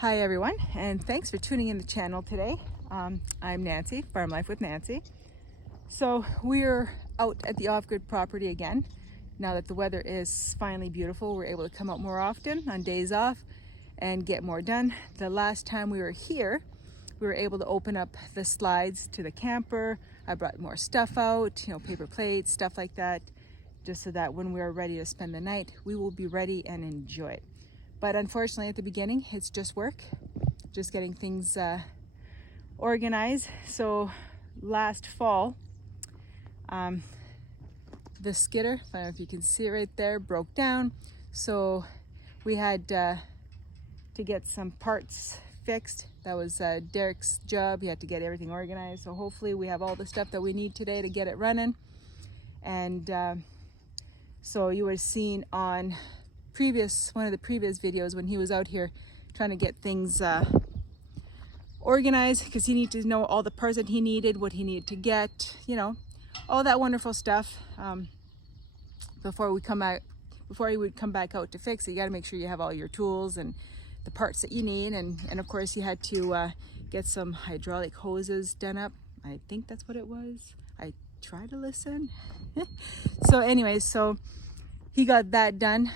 Hi everyone, and thanks for tuning in the channel today. I'm Nancy, Farm Life with Nancy. So we're out at the off-grid property again. Now that the weather is finally beautiful, we're able to come out more often on days off and get more done. The last time we were here, we were able to open up the slides to the camper. I brought more stuff out, paper plates, stuff like that, just so that when we're ready to spend the night, we will be ready and enjoy it. But unfortunately at the beginning, it's just work, just getting things organized. So last fall, the skidder, I don't know if you can see it right there, broke down. So we had to get some parts fixed. That was Derek's job. He had to get everything organized. So hopefully we have all the stuff that we need today to get it running. And so you would have seen on one of the previous videos when he was out here trying to get things organized, because he needed to know all the parts that he needed, what he needed to get, all that wonderful stuff before he would come back out to fix it. You got to make sure you have all your tools and the parts that you need, and of course he had to get some hydraulic hoses done up. I think that's what it was. I tried to listen. So anyways, so he got that done.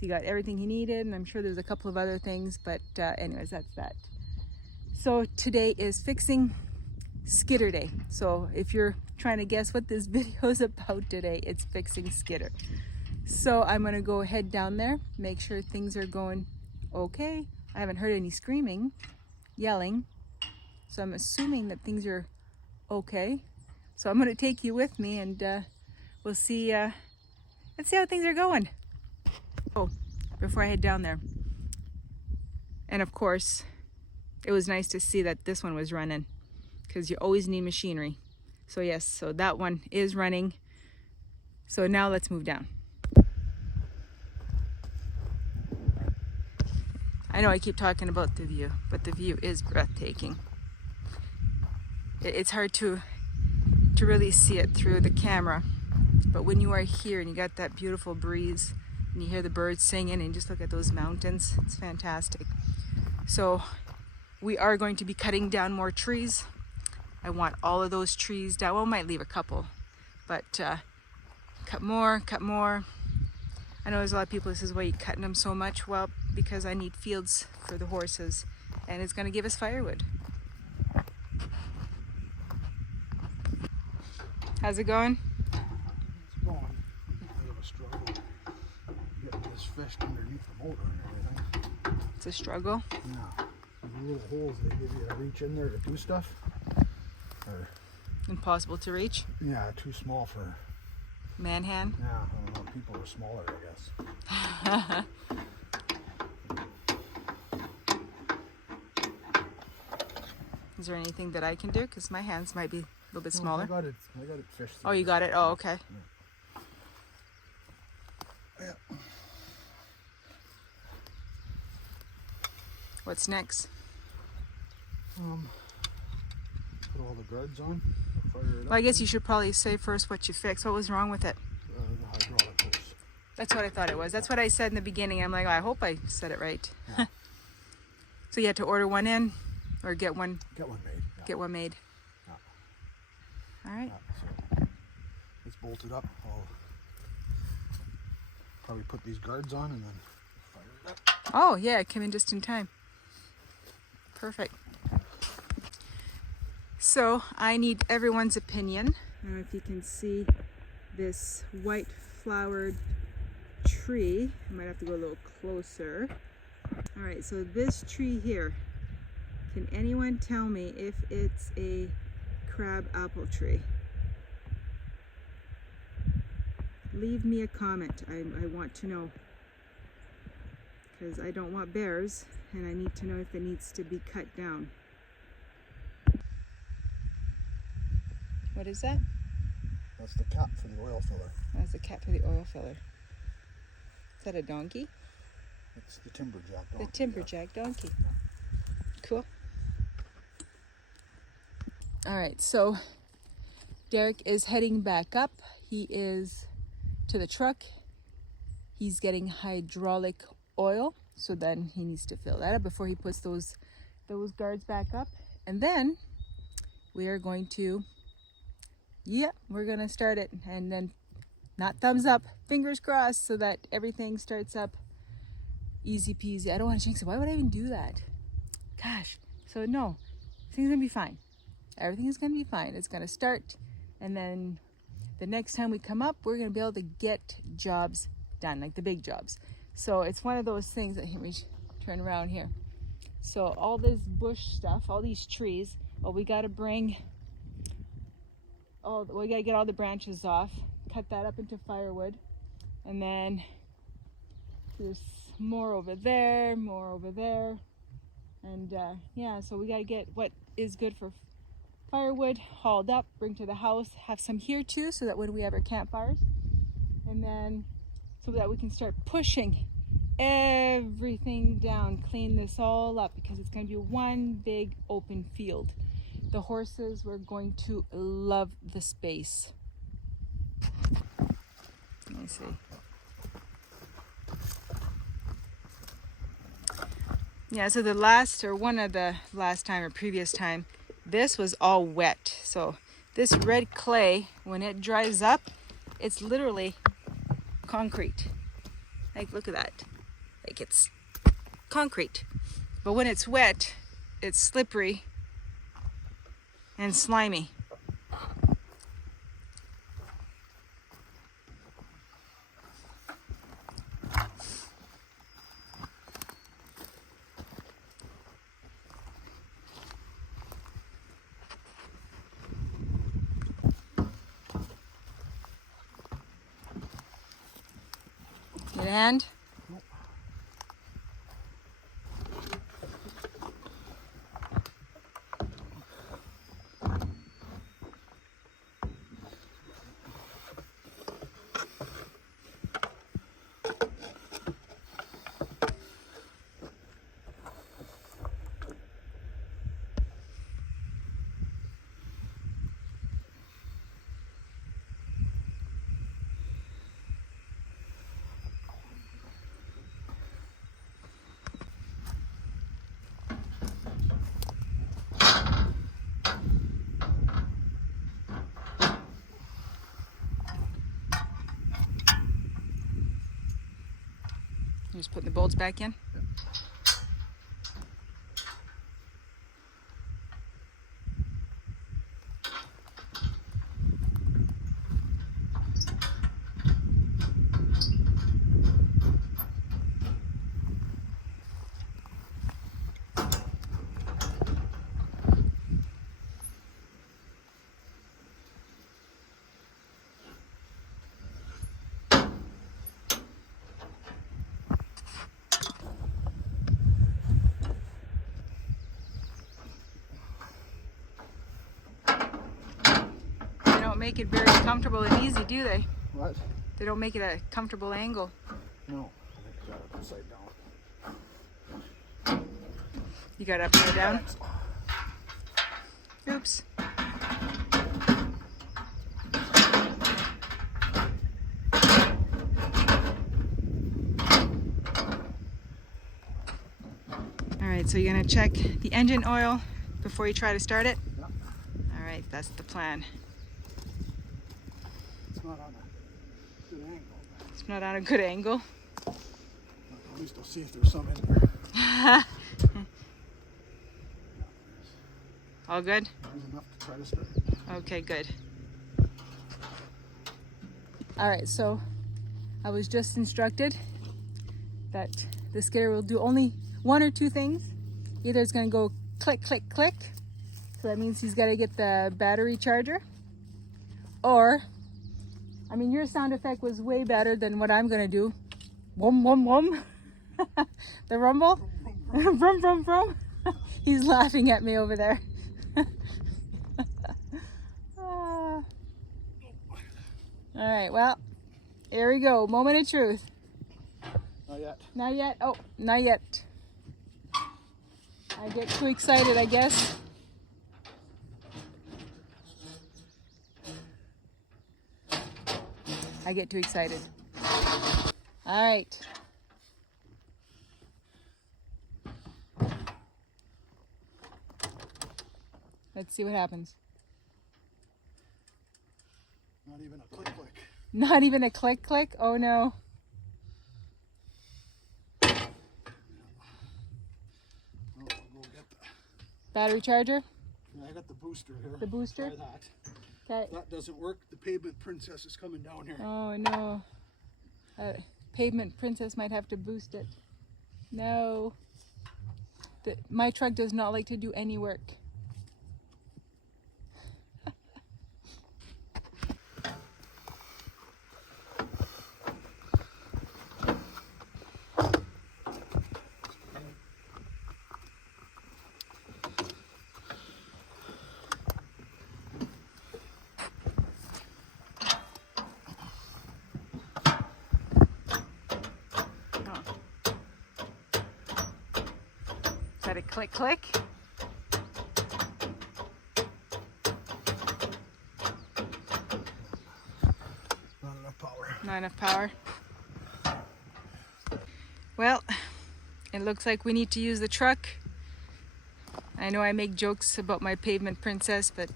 He got everything he needed, and I'm sure there's a couple of other things, but anyways, that's that. So today is fixing skidder day. So if you're trying to guess what this video is about today, it's fixing skidder. So I'm gonna go head down there, make sure things are going okay. I haven't heard any screaming, yelling, so I'm assuming that things are okay. So I'm gonna take you with me, and we'll see. Let's see how things are going. Oh, before I head down there, and of course it was nice to see that this one was running, because you always need machinery. So yes, so that one is running. So now let's move down. I know I keep talking about the view, but the view is breathtaking. It's hard to really see it through the camera, but when you are here and you got that beautiful breeze and you hear the birds singing and you just look at those mountains, it's fantastic. So we are going to be cutting down more trees. I want all of those trees down. Well, I might leave a couple, but cut more. I know there's a lot of people that says, why are you cutting them so much? Well, because I need fields for the horses, and it's going to give us firewood. How's it going? It's going. It's a bit of a struggle getting this fish underneath the motor and everything. It's a struggle. Yeah. The little holes they give you to reach in there to do stuff are impossible to reach. Yeah, too small for man hand. Yeah, I don't know. People are smaller, I guess. Is there anything that I can do? Because my hands might be a little bit smaller. I got it fished. Oh, you got it? Oh, okay. Yeah. What's next? Put all the guards on, fire it up. Well, I guess you should probably say first what you fixed. What was wrong with it? The hydraulic hose. That's what I thought it was. That's what I said in the beginning. I'm like, oh, I hope I said it right. Yeah. So you had to order one in, or get one? Get one made. Yeah. Get one made. Yeah. All right. Yeah, so it's bolted up. I'll probably put these guards on and then fire it up. Oh yeah, it came in just in time. Perfect. So I need everyone's opinion. I don't know if you can see this white flowered tree. I might have to go a little closer. All right, so this tree here, can anyone tell me if it's a crab apple tree? Leave me a comment. I want to know. because I don't want bears and I need to know if it needs to be cut down. What is that? That's the cap for the oil filler. That's the cap for the oil filler. Is that a donkey? It's the Timberjack donkey. The Timberjack donkey. Cool. All right, so Derek is heading back up. He is to the truck. He's getting hydraulic oil, so then he needs to fill that up before he puts those guards back up. And then we are going to, we're gonna start it, and then not thumbs up, fingers crossed, so that everything starts up easy peasy. I don't want to jinx it. Why would I even do that? Gosh. So no, things gonna be fine. Everything is gonna be fine. It's gonna start, and then the next time we come up, we're gonna be able to get jobs done, like the big jobs. So it's one of those things that, let me turn around here. So all this bush stuff, all these trees, well, we gotta we gotta get all the branches off, cut that up into firewood, and then there's more over there, and yeah, so we gotta get what is good for firewood hauled up, bring to the house, have some here too, so that when we have our campfires, and then so that we can start pushing everything down, clean this all up, because it's going to be one big open field. The horses were going to love the space. Let me see. Yeah, so one of the last time or previous time, this was all wet. So this red clay, when it dries up, it's literally concrete. Like, look at that. Like, it's concrete. But when it's wet, it's slippery and slimy. Get a hand? Nope. Just putting the bolts back in. Yeah. They don't make it very comfortable and easy, do they? What? They don't make it a comfortable angle. No. I got it upside down. You got it upside down? Oops. All right, so you're gonna check the engine oil before you try to start it? Yeah. All right, that's the plan. It's not on a good angle. It's not on a good angle. At least I'll see if there's some in there. All good? There's enough to try to start it. Okay, good. All right, so I was just instructed that the skidder will do only one or two things. Either it's gonna go click, click, click. So that means he's gotta get the battery charger. Or, I mean, your sound effect was way better than what I'm gonna do. Wom, wom, wom. The rumble? Vroom, vroom, vroom. He's laughing at me over there. All right, well, here we go. Moment of truth. Not yet. Not yet. Oh, not yet. I get too excited, I guess. I get too excited. All right. Let's see what happens. Not even a click click. Not even a click click? Oh no. Oh, we'll go get the Battery charger? I got the booster here. The booster? Try that. Okay. If that doesn't work, the pavement princess is coming down here. Oh no. Pavement princess might have to boost it. No. My truck does not like to do any work. Is that a click click? Not enough power. Not enough power. Well, it looks like we need to use the truck. I know I make jokes about my pavement princess, but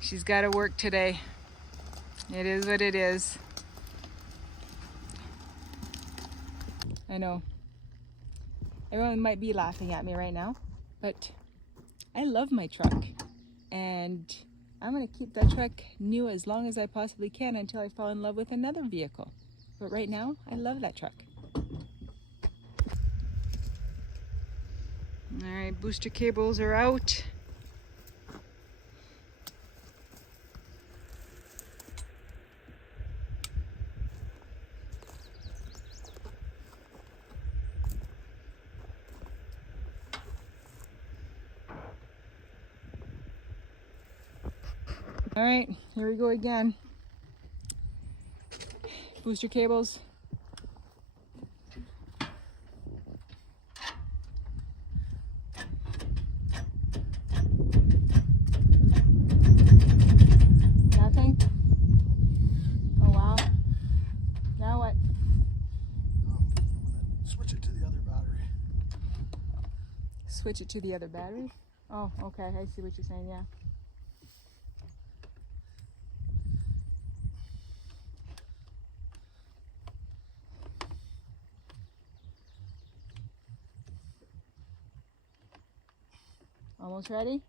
she's got to work today. It is what it is. I know. Everyone might be laughing at me right now, but I love my truck. And I'm going to keep that truck new as long as I possibly can until I fall in love with another vehicle. But right now, I love that truck. All right, booster cables are out. All right, here we go again. Booster cables. Nothing? Oh wow. Now what? I'm gonna switch it to the other battery. Switch it to the other battery? Oh, okay, I see what you're saying, yeah. Almost ready?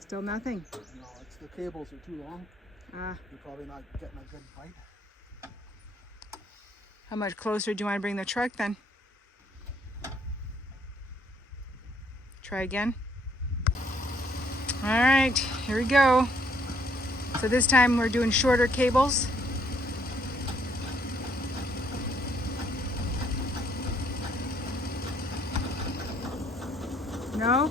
Still nothing. No, it's the cables are too long. Ah, You're probably not getting a good bite. how much closer do you want to bring the truck then? Try again. All right, here we go. So this time we're doing shorter cables. No?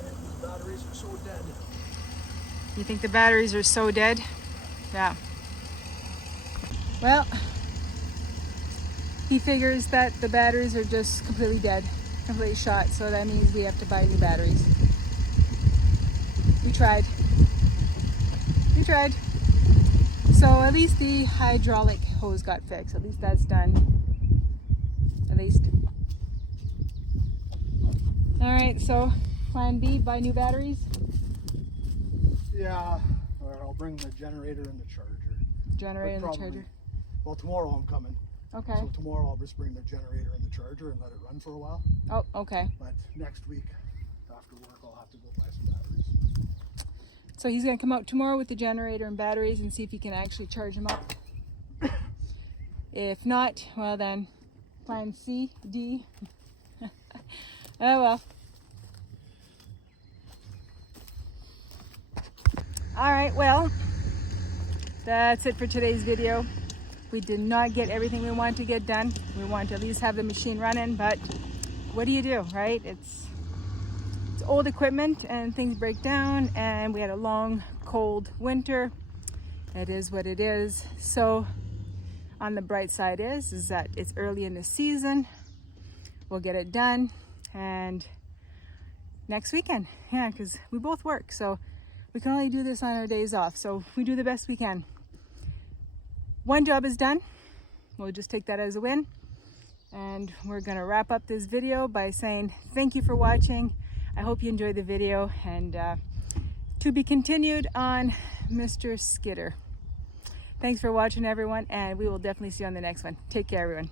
These batteries are so dead. You think the batteries are so dead? Yeah. Well, he figures that the batteries are just completely dead, completely shot, so that means we have to buy new batteries. We tried. We tried. So at least the hydraulic hose got fixed. At least that's done. At least. All right, so plan B, buy new batteries. Yeah, or I'll bring the generator and the charger. Generator and the Probably- charger. Well, tomorrow I'm coming. Okay. So tomorrow I'll just bring the generator and the charger and let it run for a while. Oh, okay. But next week, after work, I'll have to go buy some batteries. So he's gonna come out tomorrow with the generator and batteries and see if he can actually charge them up. If not, well then, Plan C, D. Oh well. All right, well, that's it for today's video. We did not get everything we wanted to get done. We wanted to at least have the machine running, but what do you do, right? It's old equipment and things break down, and we had a long, cold winter. It is what it is. So on the bright side is that it's early in the season. We'll get it done, and next weekend, yeah, because we both work, so we can only do this on our days off. So we do the best we can. One job is done. We'll just take that as a win. And we're gonna wrap up this video by saying thank you for watching. I hope you enjoyed the video, and to be continued on Mr. Skidder. Thanks for watching, everyone, and we will definitely see you on the next one. Take care, everyone.